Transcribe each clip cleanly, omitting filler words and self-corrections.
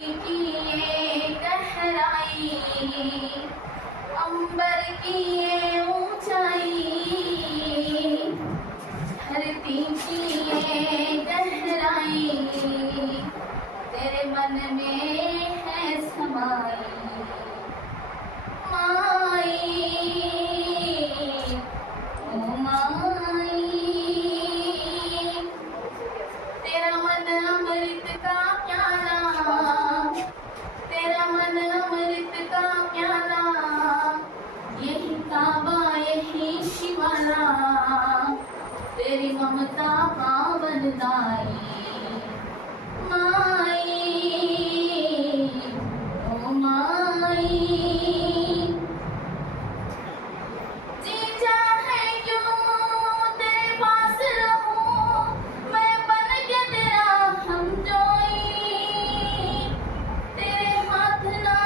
की ये गहराई, अंबर की ये ऊंचाई, धरती की ये गहराई, तेरे मन में है समाई। माई ओ माई, तेरा मन अमृत का प्याला, तेरा मन अमृत का प्याला, यही काबा यही शिवाला, तेरी ममता पावन दाई। माई ओ माई, जी चाहे क्यों तेरे पास रहूं, मैं बन के तेरा हमजोई, तेरे हाथ ना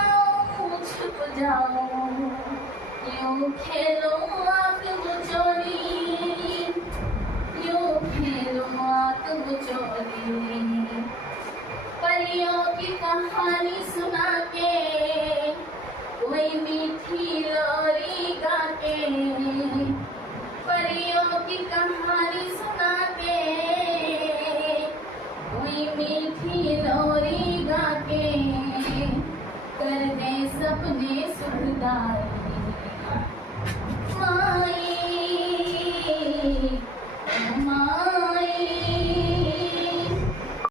छुप जाऊं, यूं खेलूं आंख बुझोरी, यूं खेलूं आंख बुझोरी। परियों की कहानी सुना के, कोई मीठी लोरी गा के, परियों की कहानी सुना के, कोई मीठी लोरी गा के, कर दे सपने सुखदाई।